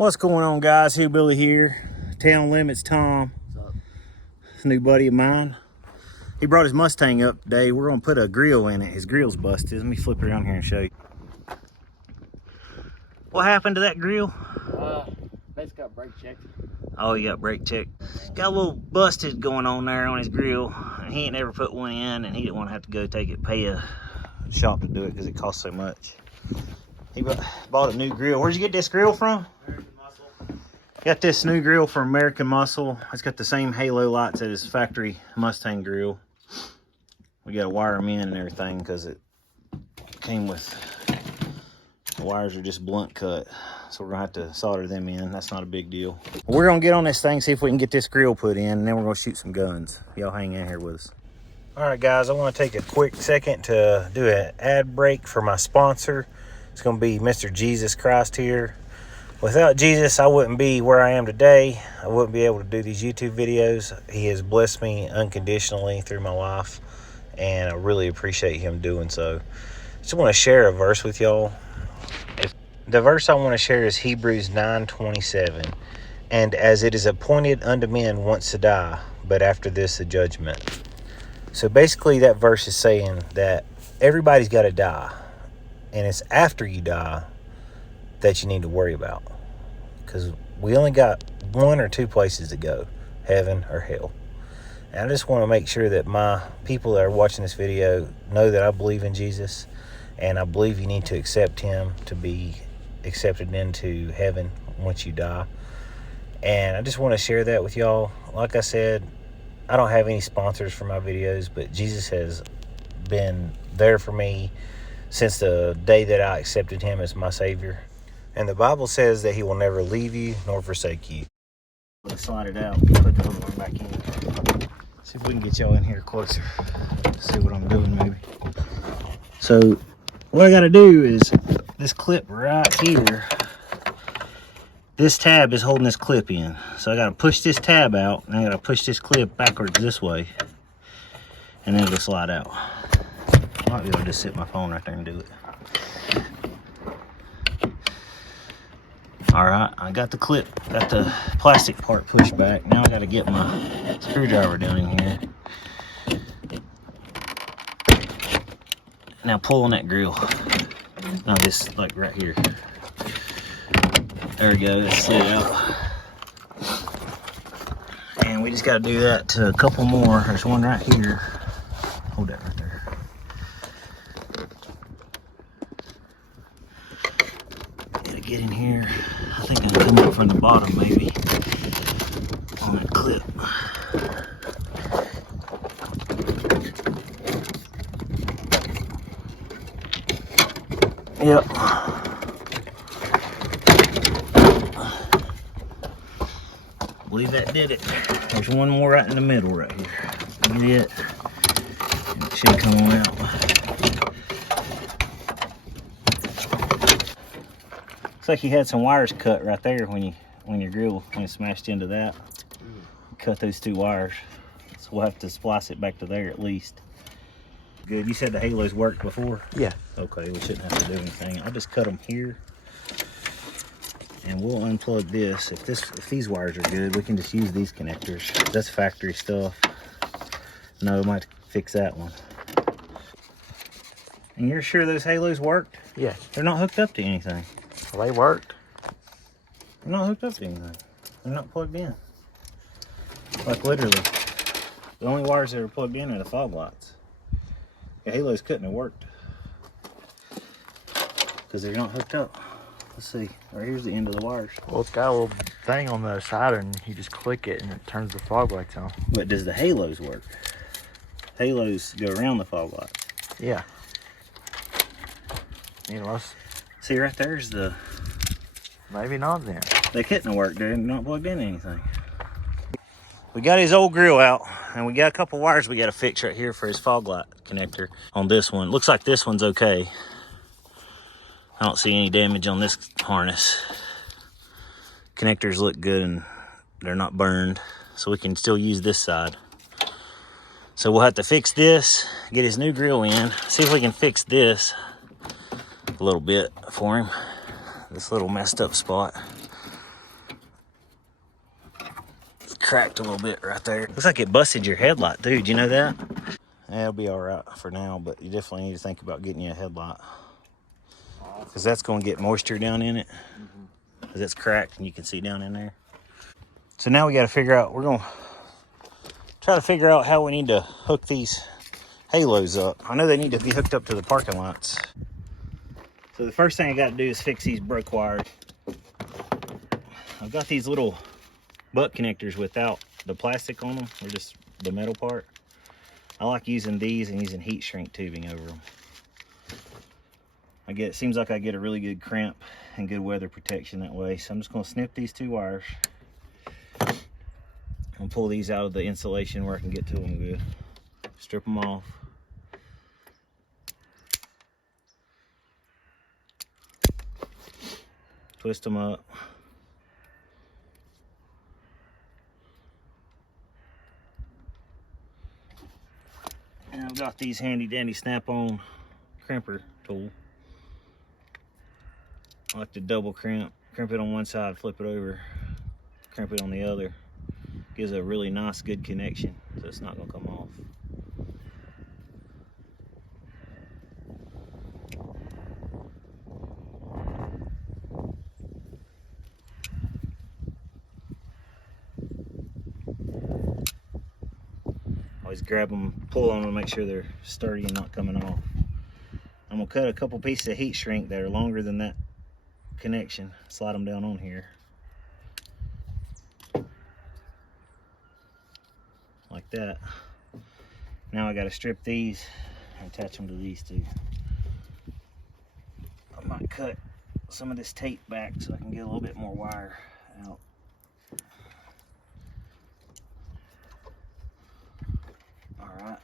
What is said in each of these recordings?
What's going on, guys? Hillbilly here. Town Limits Tom. What's up? It's a new buddy of mine. He brought his Mustang up today. We're gonna put a grill in it. His grill's busted. Let me flip it around here and show you. What happened to that grill? Basically got brake checked. Oh, you got brake checked. Got a little busted going on there on his grill. He ain't never put one in, and he didn't want to have to go pay a shop to do it because it costs so much. He bought a new grill. Where'd you get this grill from? American Muscle. Got this new grill from American Muscle. It's got the same halo lights as his factory Mustang grill. We got to wire them in and everything because it came with, the wires are just blunt cut. So we're gonna have to solder them in. That's not a big deal. We're gonna get on this thing, see if we can get this grill put in, and then we're gonna shoot some guns. Y'all hang in here with us. All right, guys, I want to take a quick second to do an ad break for my sponsor. It's gonna be Mr. Jesus Christ here. Without Jesus, I wouldn't be where I am today. I wouldn't be able to do these YouTube videos. He has blessed me unconditionally through my life, and I really appreciate him doing so. Just want to share a verse with y'all. The verse I want to share is Hebrews 9:27. And as it is appointed unto men once to die, but after this the judgment. So basically that verse is saying that everybody's got to die. And it's after you die that you need to worry about. Because we only got one or two places to go, heaven or hell. And I just want to make sure that my people that are watching this video know that I believe in Jesus. And I believe you need to accept him to be accepted into heaven once you die. And I just want to share that with y'all. Like I said, I don't have any sponsors for my videos, but Jesus has been there for me since the day that I accepted him as my Savior. And the Bible says that he will never leave you nor forsake you. Let's slide it out, put the other one back in. See if we can get y'all in here closer. See what I'm doing maybe. So what I gotta do is this clip right here, this tab is holding this clip in. So I gotta push this tab out, and I gotta push this clip backwards this way, and then it'll slide out. I might be able to just sit my phone right there and do it. All right, I got the clip, got the plastic part pushed back. Now I gotta get my screwdriver down in here. Now pull on that grill. No, this like right here. There we go, it slid out. And we just gotta do that to a couple more. There's one right here. Hold that right there. Gotta get in here. I think I'm coming up from the bottom maybe on that clip. Yep. I believe that did it. There's one more right in the middle right here. Get it. And it should come on out. Looks like you had some wires cut right there when your grill smashed into that. Cut those two wires. So we'll have to splice it back to there at least. Good. You said the halos worked before? Yeah. Okay, we shouldn't have to do anything. I'll just cut them here, and we'll unplug this. If these wires are good, we can just use these connectors. That's factory stuff. No, I might fix that one. And you're sure those halos worked? Yeah. They're not hooked up to anything. Well, they worked. They're not hooked up to anything. They're not plugged in. Like literally, the only wires that are plugged in are the fog lights. The halos couldn't have worked because they're not hooked up. Let's see. Right here's the end of the wires. Well, it's got a little thing on the other side, and you just click it, and it turns the fog lights on. But does the halos work? Halos go around the fog lights. Yeah. You know, See, right there's the... maybe not then. They couldn't have worked. They're not plugged in anything. We got his old grill out, and we got a couple wires we got to fix right here for his fog light connector on this one. Looks like this one's okay. I don't see any damage on this harness. Connectors look good and they're not burned, so we can still use this side. So we'll have to fix this, get his new grill in, see if we can fix this a little bit for him. This little messed up spot. cracked a little bit right there. Looks like it busted your headlight, dude. You know that? Yeah, it'll be all right for now, but you definitely need to think about getting you a headlight. Because that's going to get moisture down in it. Because it's cracked and you can see down in there. So now we got to figure out, we're going to try to figure out how we need to hook these halos up. I know they need to be hooked up to the parking lots. So the first thing I got to do is fix these brake wires. I've got these little butt connectors without the plastic on them, or just the metal part. I like using these and using heat shrink tubing over them. It seems like I get a really good crimp and good weather protection that way. So I'm just going to snip these 2 wires and pull these out of the insulation where I can get to them good. Strip them off. Twist them up. And I've got these handy dandy snap-on crimper tool. I like to double crimp it on one side, flip it over, crimp it on the other. Gives a really nice, good connection, so it's not gonna come off. Always grab them, pull on them to make sure they're sturdy and not coming off. I'm gonna cut a couple pieces of heat shrink that are longer than that connection, slide them down on here. Like that. Now I gotta strip these and attach them to these 2. I might cut some of this tape back so I can get a little bit more wire out. Alright.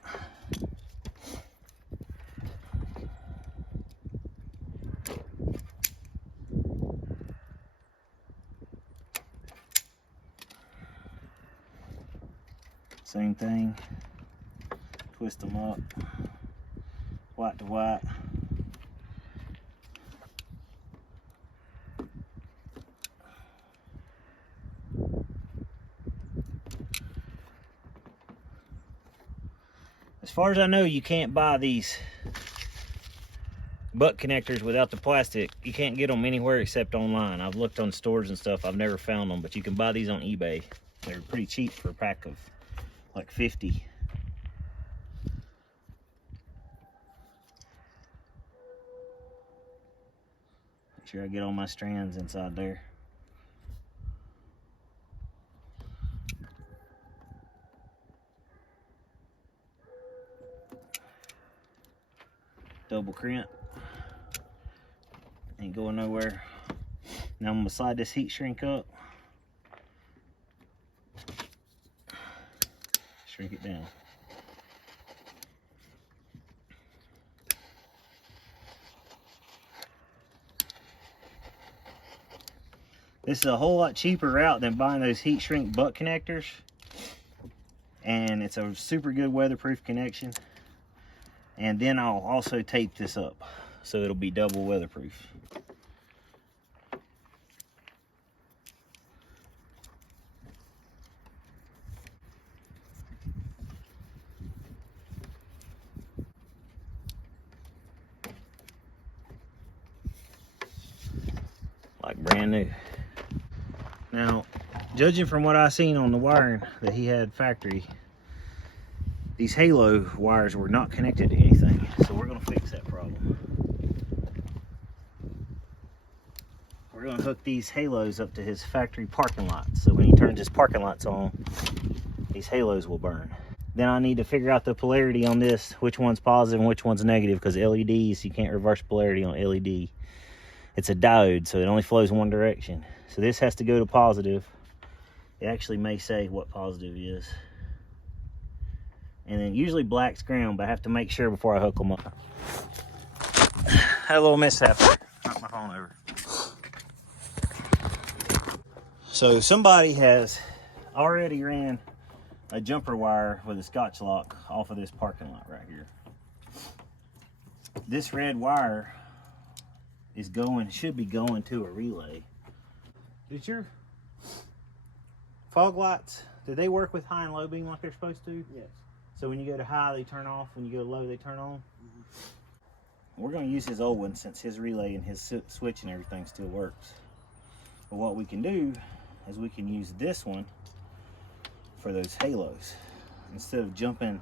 Same thing. Twist them up. White to white. As far as I know, you can't buy these butt connectors without the plastic. You can't get them anywhere except online. I've looked on stores and stuff. I've never found them, but you can buy these on eBay. They're pretty cheap for a pack of like 50. Make sure I get all my strands inside there. Double crimp. Ain't going nowhere. Now I'm gonna slide this heat shrink up. Shrink it down. This is a whole lot cheaper route than buying those heat shrink butt connectors. And it's a super good weatherproof connection. And then I'll also tape this up so it'll be double weatherproof. Like brand new. Now, judging from what I seen on the wiring that he had factory, these halo wires were not connected to anything. So we're gonna fix that problem. We're gonna hook these halos up to his factory parking lot. So when he turns his parking lights on, these halos will burn. Then I need to figure out the polarity on this, which one's positive and which one's negative, because LEDs, you can't reverse polarity on LED. It's a diode, so it only flows one direction. So this has to go to positive. It actually may say what positive is. And then usually black's ground, but I have to make sure before I hook them up. Had a little mishap there. Knocked my phone over. So somebody has already ran a jumper wire with a Scotch lock off of this parking lot right here. This red wire is should be going to a relay. Did your fog lights Do they work with high and low beam like they're supposed to? Yes. So when you go to high, they turn off. When you go to low, they turn on? We're going to use his old one since his relay and his switch and everything still works. But what we can do is we can use this one for those halos instead of jumping.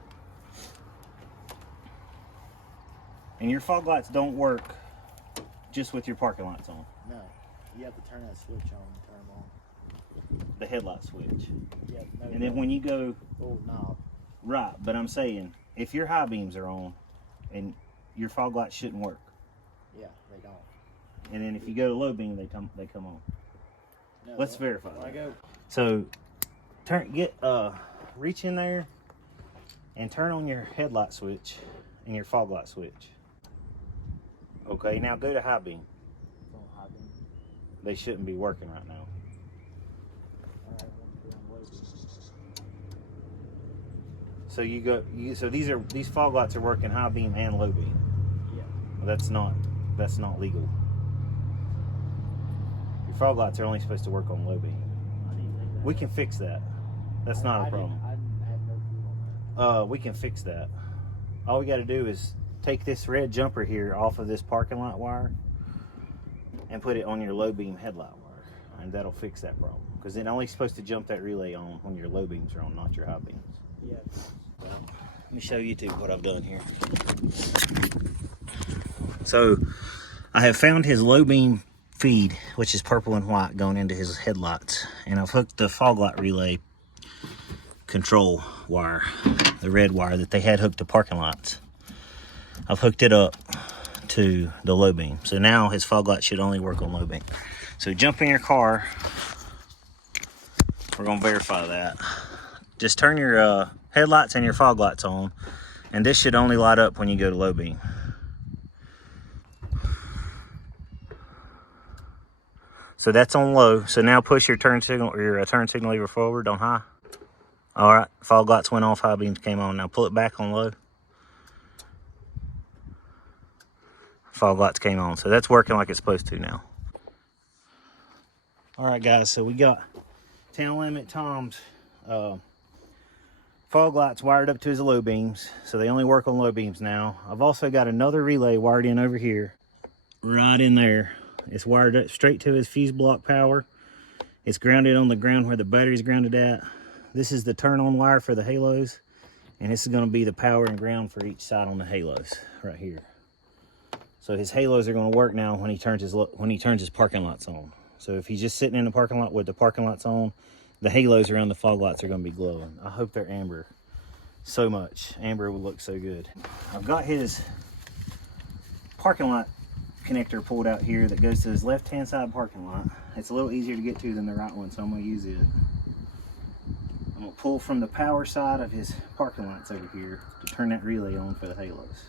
And your fog lights don't work just with your parking lights on. No, you have to turn that switch on and turn them on. The headlight switch. Yeah. No, And then when you go, oh, knob. right, but I'm saying if your high beams are on and your fog lights shouldn't work. Yeah, they don't. And then if you go to low beam, they come on. No, Let's verify I that. go. So reach in there and turn on your headlight switch and your fog light switch. Okay, now go to high beam. It's on high beam. They shouldn't be working right now. All right, we'll put on low beam. So these fog lights are working high beam and low beam. Yeah. Well, that's not legal. Your fog lights are only supposed to work on low beam. I need to take that We out. can fix that. That's not a problem. I had no clue on that. We can fix that. All we got to do is take this red jumper here off of this parking lot wire and put it on your low beam headlight wire, and that'll fix that problem. Because it's only supposed to jump that relay on when your low beams are on, not your high beams. Yeah. Let me show you what I've done here. So I have found his low beam feed, which is purple and white, going into his headlights, and I've hooked the fog light relay control wire, the red wire that they had hooked to parking lights. I've hooked it up to the low beam, so now his fog light should only work on low beam. So jump in your car. We're gonna verify that. Just turn your headlights and your fog lights on, and this should only light up when you go to low beam. So that's on low. So now push your turn signal lever forward on high. All right, fog lights went off, high beams came on. Now pull it back on low. Fog lights came on. So that's working like it's supposed to now. All right, guys, so we got Town Limit Tom's fog lights wired up to his low beams. So they only work on low beams now. I've also got another relay wired in over here, right in there. It's wired up straight to his fuse block power. It's grounded on the ground where the battery's grounded at. This is the turn on wire for the halos, and this is going to be the power and ground for each side on the halos right here. So his halos are going to work now when he turns his parking lights on. So if he's just sitting in the parking lot with the parking lights on, the halos around the fog lights are going to be glowing. I hope they're amber so much. Amber would look so good. I've got his parking lot connector pulled out here that goes to his left hand side parking lot. It's a little easier to get to than the right one, so I'm going to use it. I'm going to pull from the power side of his parking lights over here to turn that relay on for the halos.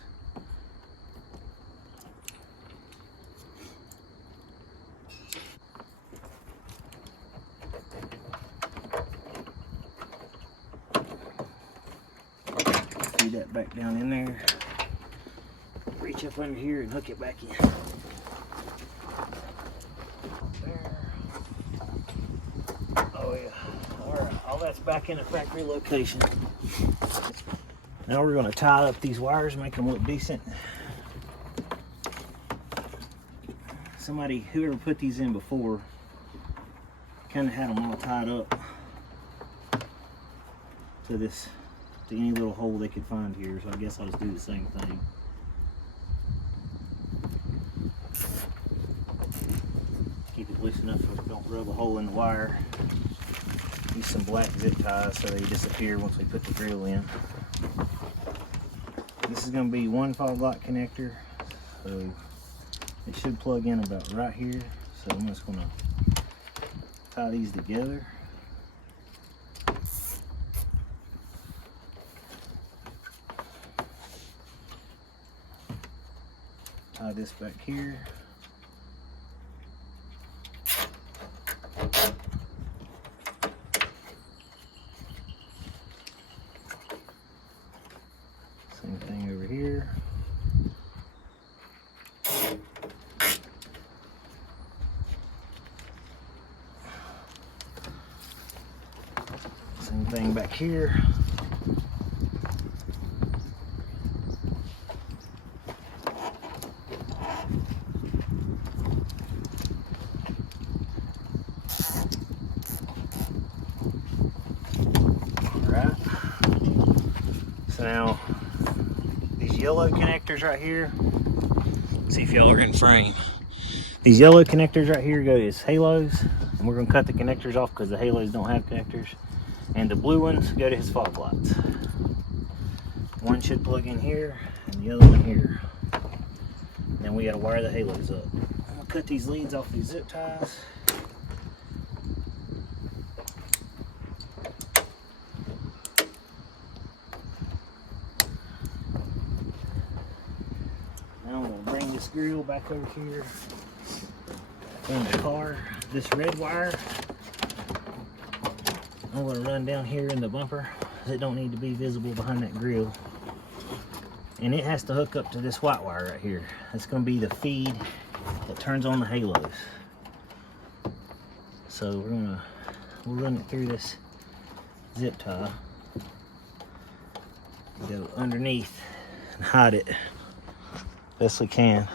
Feed that back down in there. Reach up under here and hook it back in. There. Oh yeah. Alright, all that's back in the factory location. Now we're going to tie up these wires, make them look decent. Whoever put these in before, kind of had them all tied up to any little hole they could find here, so I guess I'll just do the same thing. Keep it loose enough so it don't rub a hole in the wire. Use some black zip ties so they disappear once we put the grill in. This is going to be one fog light connector, so it should plug in about right here. So I'm just going to tie these together. Tie this back here. Same thing over here. Same Same thing back here. Alright. So now these yellow connectors right here. See if y'all are in frame. These yellow connectors right here go as halos, and we're gonna cut the connectors off because the halos don't have connectors. And the blue ones go to his fog lights. One should plug in here, and the other one here. Then we gotta wire the halos up. I'm gonna cut these leads off these zip ties. Now I'm gonna bring this grill back over here in the car. This red wire, I'm gonna run down here in the bumper. It don't need to be visible behind that grill. And it has to hook up to this white wire right here. That's gonna be the feed that turns on the halos. So we'll run it through this zip tie. Go underneath and hide it best we can.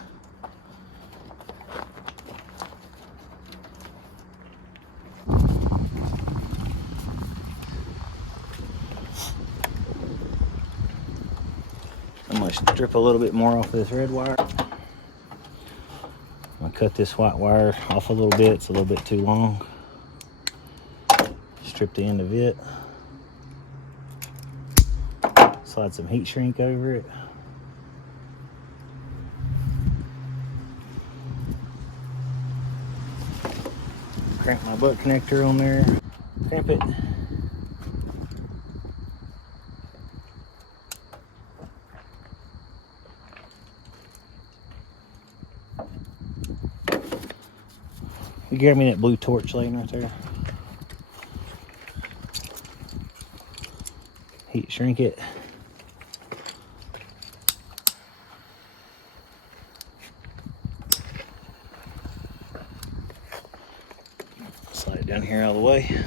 I'm gonna strip a little bit more off this red wire. I'm gonna cut this white wire off a little bit. It's a little bit too long. Strip the end of it. Slide some heat shrink over it. Crank my butt connector on there. Crimp it. You grab me that blue torch laying right there. Heat shrink it. Slide it down here all the way.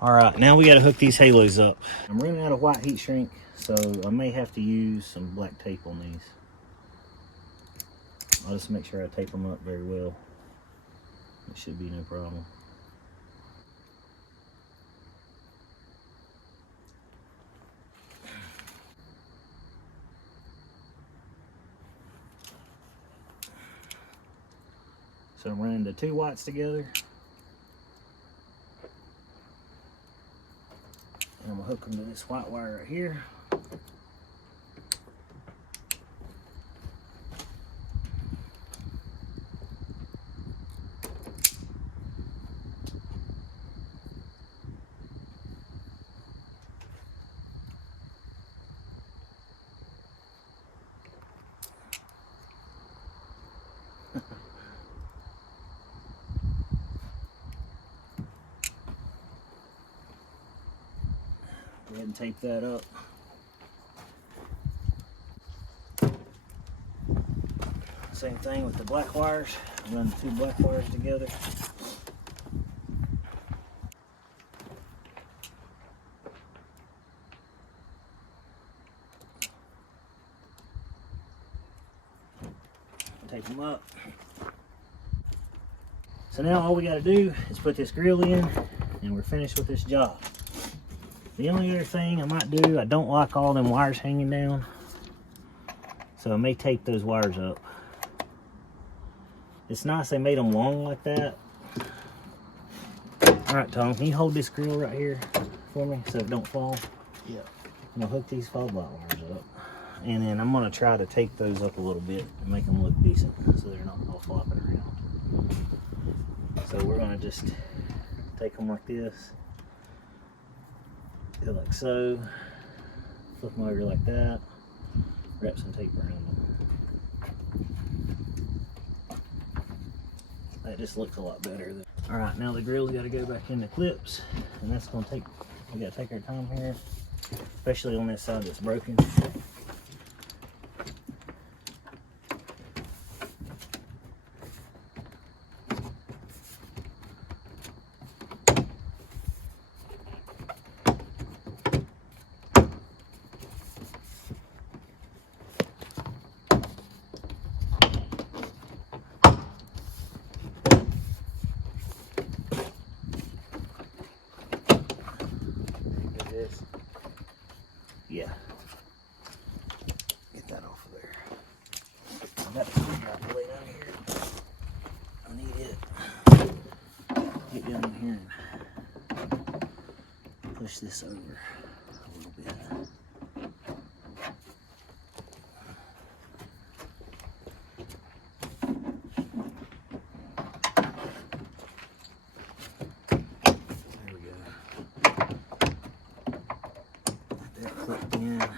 All right, now we got to hook these halos up. I'm running out of white heat shrink, so I may have to use some black tape on these. I'll just make sure I tape them up very well. It should be no problem. So I'm running the two whites together. And I'm gonna hook them to this white wire right here. Go ahead and tape that up. Same thing with the black wires. Run the two black wires together. Tape them up. So now all we got to do is put this grill in and we're finished with this job. The only other thing I might do, I don't like all them wires hanging down, so I may tape those wires up. It's nice they made them long like that. All right, Tom, can you hold this grill right here for me so it don't fall? Yeah. I'm gonna hook these fog light wires up, and then I'm gonna try to tape those up a little bit and make them look decent so they're not all flopping around. So we're gonna just take them like this. Go like so, flip them over like that, wrap some tape around them. That just looks a lot better. All right, now the grill's got to go back in the clips, and that's going to take, we got to take our time here, especially on this side that's broken. push this over a little bit. There we go. Get that clipped in.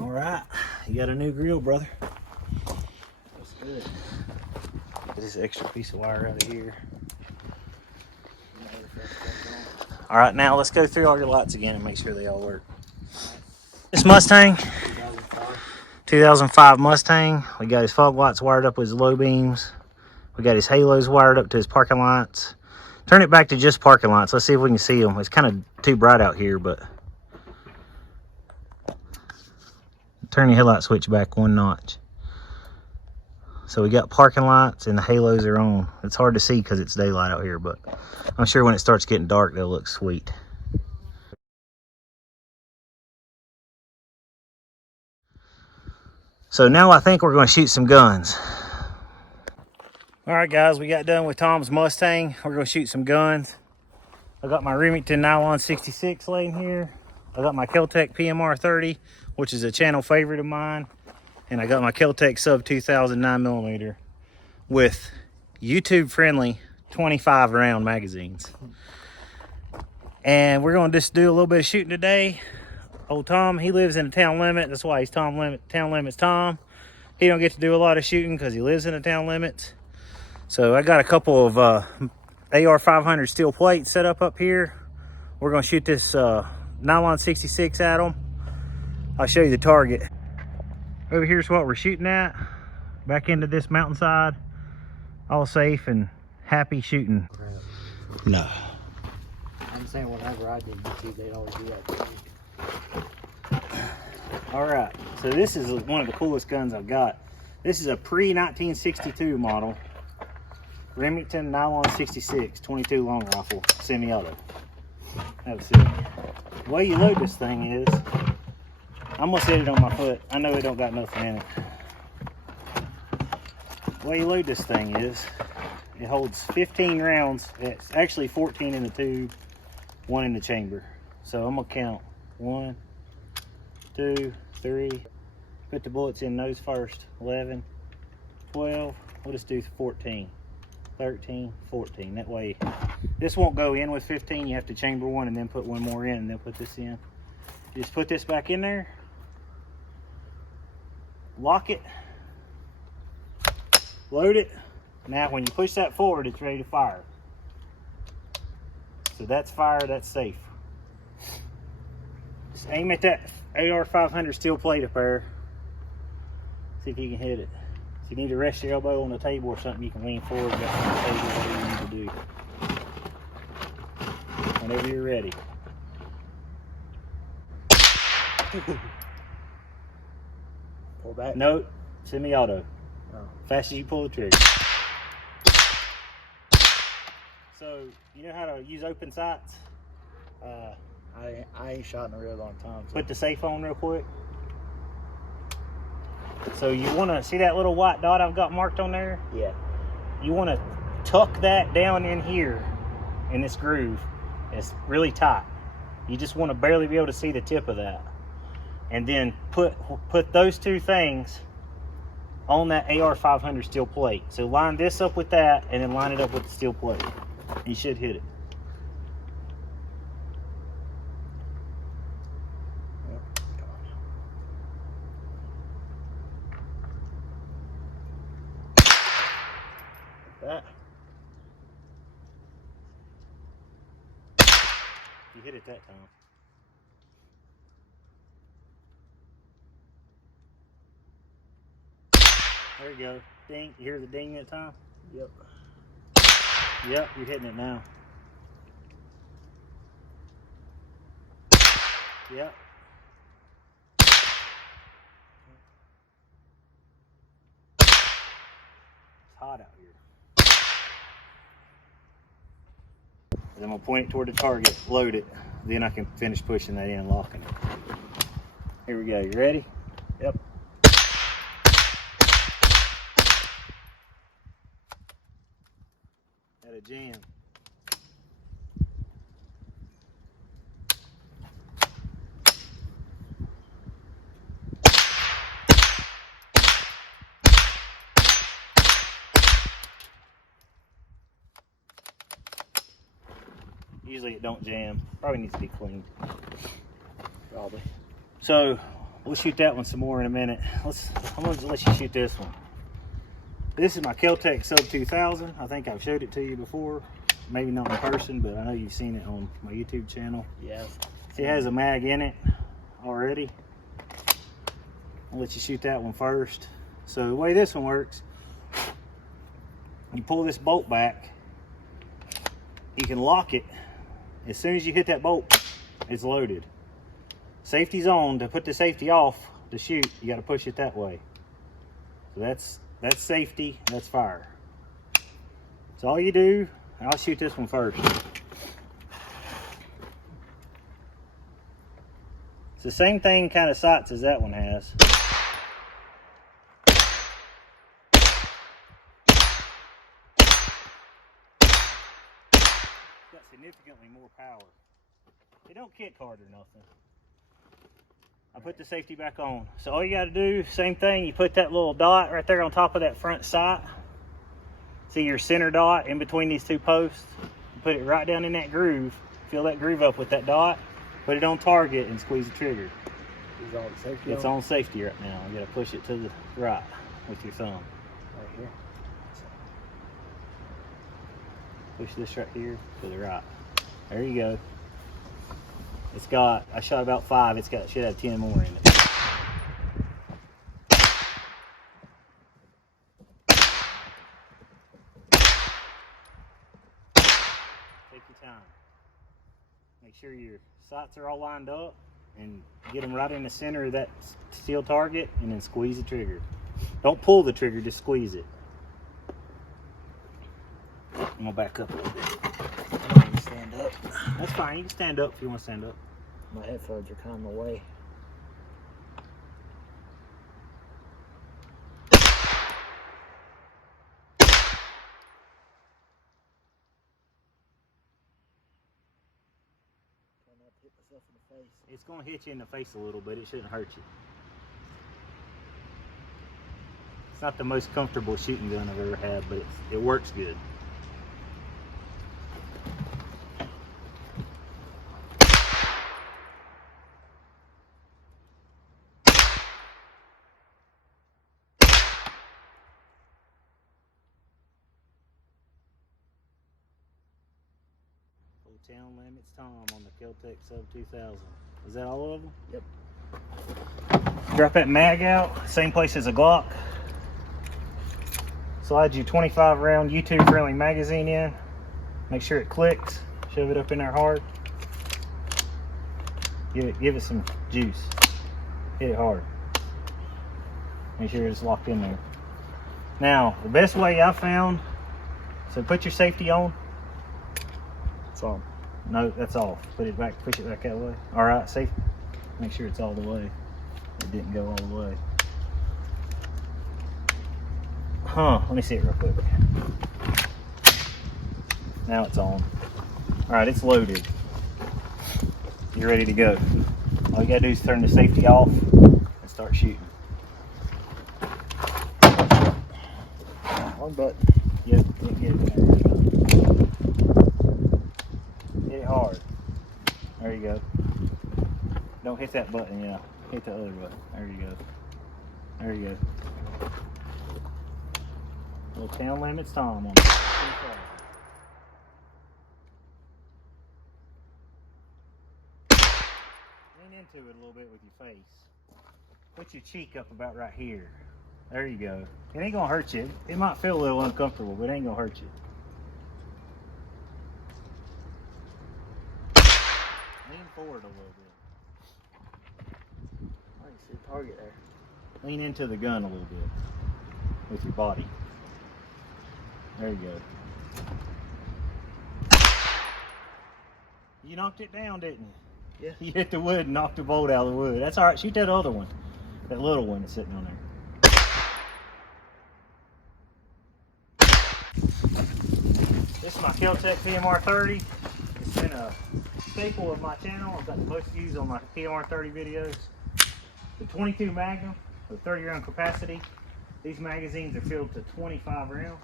All right, you got a new grill, brother. That's good. Get this extra piece of wire out of here. All right, now let's go through all your lights again and make sure they all work. This Mustang, 2005 Mustang. We got his fog lights wired up with his low beams. We got his halos wired up to his parking lights. Turn it back to just parking lights. Let's see if we can see them. It's kind of too bright out here, but turn your headlight switch back one notch. So we got parking lights and the halos are on. It's hard to see because it's daylight out here, but I'm sure when it starts getting dark, they'll look sweet. So now I think we're going to shoot some guns. All right, guys, we got done with Tom's Mustang. We're going to shoot some guns. I got my Remington Nylon 66 laying here. I got my Keltec PMR 30, which is a channel favorite of mine. And I got my Keltec Sub 2000 9mm with YouTube friendly 25 round magazines. And we're gonna just do a little bit of shooting today. Old Tom, he lives in a town limit. That's why he's town limits Tom. He don't get to do a lot of shooting because he lives in the town limits. So I got a couple of AR 500 steel plates set up here. We're gonna shoot this Nylon 66 at them. I'll show you the target. Over here's what we're shooting at. Back into this mountainside. All safe and happy shooting. No. I'm saying whenever I did YouTube, they'd always do that to me. All right, so this is one of the coolest guns I've got. This is a pre-1962 model. Remington Nylon 66, 22 long rifle, semi-auto. That's it. The way you load this thing is, I'm gonna set it on my foot. I know it don't got nothing in it. The way you load this thing is, it holds 15 rounds. It's actually 14 in the tube, 1 in the chamber. So I'm gonna count 1, 2, 3. Put the bullets in those first. 11, 12. We'll just do 14, 13, 14. That way, this won't go in with 15. You have to chamber 1 and then put 1 more in and then put this in. Just put this back in there. Lock it, load it. Now when you push that forward, it's ready to fire. So that's fire, that's safe. Just aim at that AR 500 steel plate up there. See if you can hit it. If you need to rest your elbow on the table or something, you can lean forward back on the table, whatever you need to do. Whenever you're ready. Pull back? No, semi-auto. Oh. Fast as you pull the trigger. So, you know how to use open sights? I ain't shot in a real long time. So. Put the safe on real quick. So you want to see that little white dot I've got marked on there? Yeah. You want to tuck that down in here in this groove. It's really tight. You just want to barely be able to see the tip of that. And then put those two things on that AR 500 steel plate. So line this up with that and then line it up with the steel plate. You should hit it. That. You hit it that time. There you go. Ding. You hear the ding that time? Yep. Yep, you're hitting it now. Yep. It's hot out here. And I'm gonna point it toward the target, load it, then I can finish pushing that in and locking it. Here we go. You ready? Yep. At a jam. Usually it don't jam. Probably needs to be cleaned. Probably. So we'll shoot that one some more in a minute. I'm gonna let you shoot this one. This is my Kel-Tec Sub 2000. I think I've showed it to you before. Maybe not in person, but I know you've seen it on my YouTube channel. Yes. It has a mag in it already. I'll let you shoot that one first. So the way this one works, you pull this bolt back, you can lock it. As soon as you hit that bolt, it's loaded. Safety's on. To put the safety off to shoot, you got to push it that way. So that's safety, that's fire. So all you do, I'll shoot this one first. It's the same thing kind of sights as that one has. It's got significantly more power. It don't kick hard or nothing. I put the safety back on. So all you got to do, same thing, you put that little dot right there on top of that front sight. See your center dot in between these two posts? You put it right down in that groove. Fill that groove up with that dot. Put it on target and squeeze the trigger. Is all the safety It's on safety right now. You got to push it to the right with your thumb. right here? Push this right here to the right. There you go. It's got, I shot about 5. It's got, should have 10 more in it. Take your time. Make sure your sights are all lined up and get them right in the center of that steel target and then squeeze the trigger. Don't pull the trigger, just squeeze it. I'm gonna back up a little bit. I don't even stand up. That's fine, you can stand up if you want to stand up. My headphones are kind of in the way. Try not to hit myself in the face. It's gonna hit you in the face a little bit, it shouldn't hurt you. It's not the most comfortable shooting gun I've ever had, but it works good. Town Limits Tom on the Kel-Tec Sub 2000. Is that all of them? Yep. Drop that mag out, same place as a Glock. Slide your 25 round YouTube friendly magazine in. Make sure it clicks. Shove it up in there hard. Give it some juice. Hit it hard. Make sure it's locked in there. Now, the best way I found, so put your safety on. It's on. No, that's off. Put it back, push it back that way. All right, safe. Make sure it's all the way. It didn't go all the way. Let me see it real quick. Now it's on. All right, it's loaded. You're ready to go. All you gotta do is turn the safety off and start shooting. One button. Yep, get it there. Hit it hard. There you go. Don't hit that button, yeah. Hit the other button. There you go. There you go. Little Town Limits Tom on it. Lean into it a little bit with your face. Put your cheek up about right here. There you go. It ain't gonna hurt you. It might feel a little uncomfortable, but it ain't gonna hurt you. Lean forward a little bit. I can see the target there. Lean into the gun a little bit with your body. There you go. You knocked it down, didn't you? Yeah. You hit the wood and knocked the bolt out of the wood. That's all right. Shoot that other one. That little one that's sitting on there. This is my Kel-Tec PMR30. It's been a staple of my channel. I've got the most views on my PMR30 videos. The 22 Magnum with 30 round capacity. These magazines are filled to 25 rounds.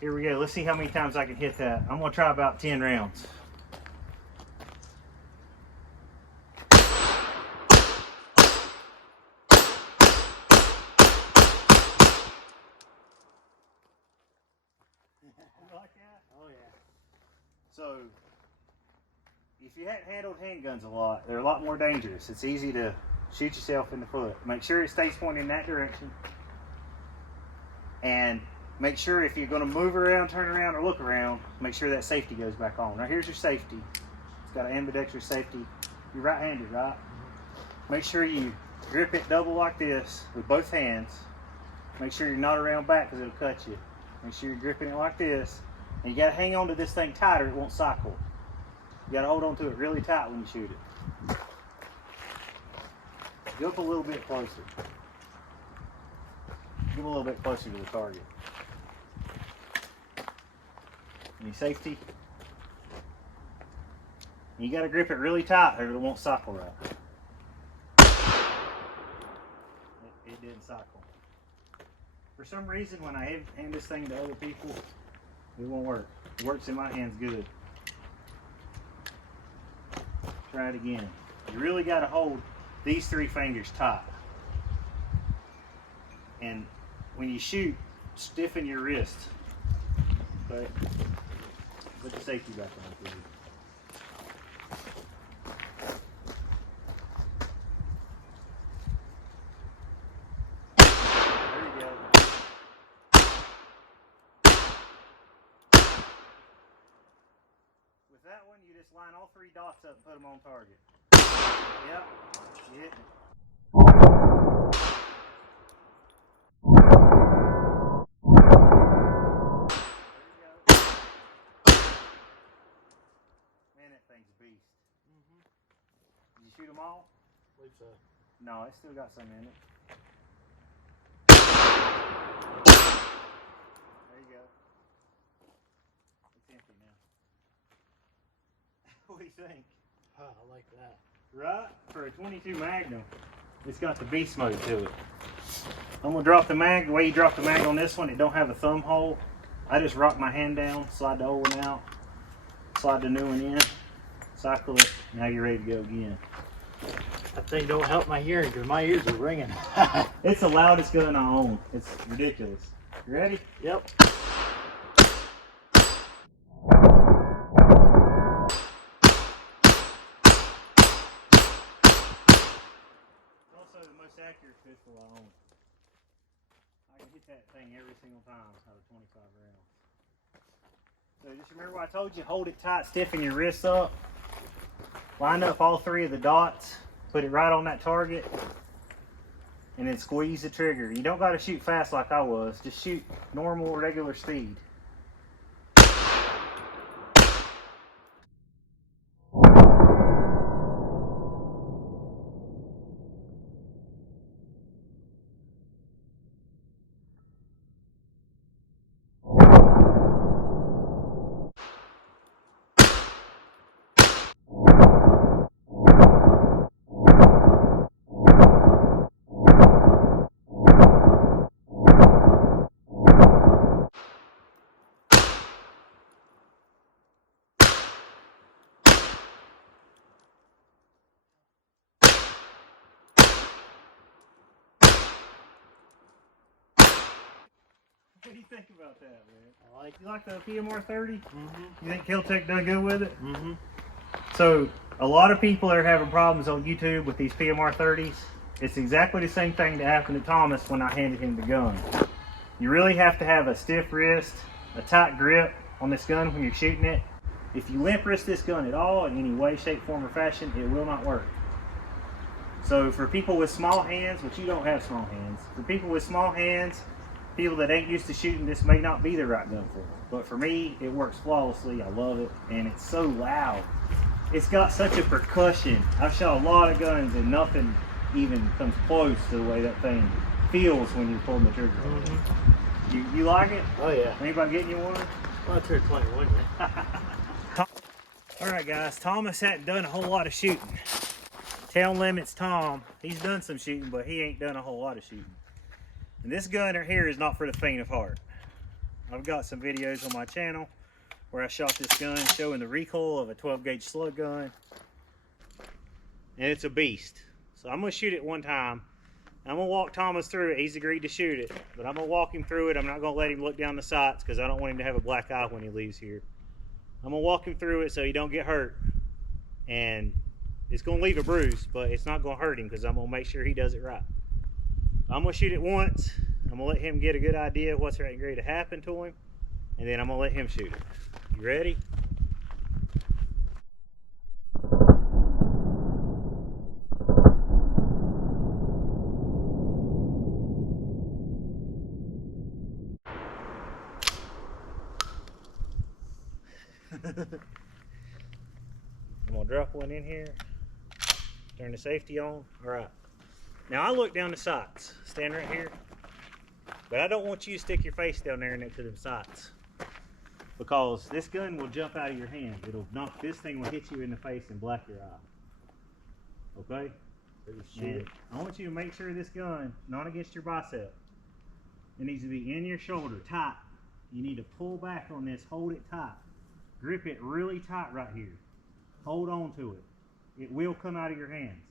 Here we go. Let's see how many times I can hit that. I'm gonna try about 10 rounds. Like that? Oh yeah. So, if you hadn't handled handguns a lot, they're a lot more dangerous. It's easy to shoot yourself in the foot. Make sure it stays pointing in that direction. And make sure if you're going to move around, turn around, or look around, make sure that safety goes back on. Now here's your safety. It's got an ambidextrous safety. You're right-handed, right? Make sure you grip it double like this with both hands. Make sure you're not around back because it'll cut you. Make sure you're gripping it like this. And you got to hang on to this thing tighter, it won't cycle. You got to hold on to it really tight when you shoot it. Go up a little bit closer. Get a little bit closer to the target. Any safety? You got to grip it really tight or it won't cycle right. It didn't cycle. For some reason, when I hand this thing to other people, it won't work. It works in my hands good. Try it again. You really got to hold these 3 fingers tight. And when you shoot, stiffen your wrist. Okay? Put the safety back on, please. With that one, you just line all 3 dots up and put them on target. Yep. Yeah. Man, that thing's a beast. Did you shoot them all? I believe so. No, it still got some in it. There you go. It's empty now. What do you think? Oh, I like that. Right? For a 22 Magnum, it's got the beast mode to it. I'm gonna drop the mag. The way you drop the mag on this one, it don't have a thumb hole. I just rock my hand down, slide the old one out, slide the new one in, cycle it. Now you're ready to go again. That thing don't help my hearing because my ears are ringing. It's the loudest gun I own. It's ridiculous. You ready? Yep. The most accurate pistol I own. I can hit that thing every single time out of 25 rounds. So just remember what I told you, hold it tight, stiffen your wrists up, line up all 3 of the dots, put it right on that target, and then squeeze the trigger. You don't got to shoot fast like I was, just shoot normal, regular speed. What do you think about that, man? You like the PMR 30? You think Kel-Tec done good with it? So, a lot of people are having problems on YouTube with these PMR 30s. It's exactly the same thing that happened to Thomas when I handed him the gun. You really have to have a stiff wrist, a tight grip on this gun when you're shooting it. If you limp wrist this gun at all in any way, shape, form, or fashion, it will not work. So for people with small hands, which you don't have small hands, for people with small hands, people that ain't used to shooting, this may not be the right gun for them. But for me, it works flawlessly. I love it, and it's so loud. It's got such a percussion. I've shot a lot of guns, and nothing even comes close to the way that thing feels when you're pulling the trigger. You like it? Oh yeah. Anybody getting you one? Well, I turned 21 yet. All right, guys. Thomas hadn't done a whole lot of shooting. Town Limits Tom, he's done some shooting, but he ain't done a whole lot of shooting. And this gun right here is not for the faint of heart. I've got some videos on my channel where I shot this gun showing the recoil of a 12 gauge slug gun. And it's a beast. So I'm gonna shoot it one time. I'm gonna walk Thomas through it. He's agreed to shoot it, but I'm gonna walk him through it. I'm not gonna let him look down the sights because I don't want him to have a black eye when he leaves here. I'm gonna walk him through it so he don't get hurt. And it's gonna leave a bruise, but it's not gonna hurt him because I'm gonna make sure he does it right. I'm gonna shoot it once. I'm gonna let him get a good idea of what's ready to happen to him, and then I'm gonna let him shoot it. You ready? I'm gonna drop one in here, turn the safety on. All right. Now I look down the sights, stand right here, but I don't want you to stick your face down there next to them sights because this gun will jump out of your hand. It'll knock, this thing will hit you in the face and black your eye. Okay? And I want you to make sure this gun, not against your bicep. It needs to be in your shoulder, tight. You need to pull back on this, hold it tight. Grip it really tight right here. Hold on to it. It will come out of your hands.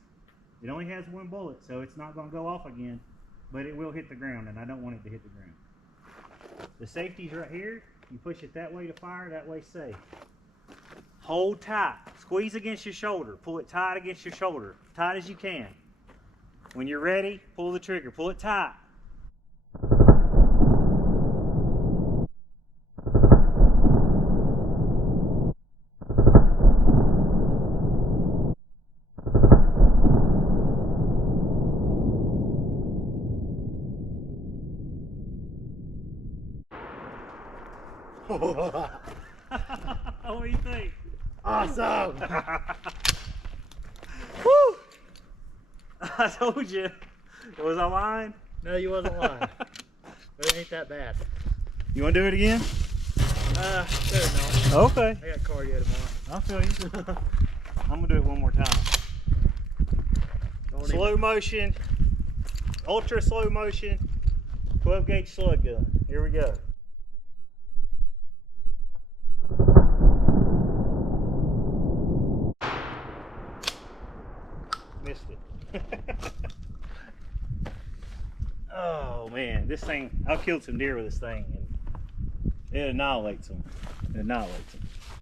It only has one bullet, so it's not going to go off again, but it will hit the ground, and I don't want it to hit the ground. The safety's right here. You push it that way to fire, that way safe. Hold tight. Squeeze against your shoulder. Pull it tight against your shoulder. Tight as you can. When you're ready, pull the trigger. Pull it tight. What do you think? Awesome! Woo! I told you. Was I lying? No, you wasn't lying. But it ain't that bad. You want to do it again? Better not. Okay. I got cardio tomorrow. I'll feel you. I'm going to do it one more time. Slow motion, ultra slow motion, 12 gauge slug gun. Here we go. Missed it. Oh man, this thing, I've killed some deer with this thing and it annihilates them. It annihilates them.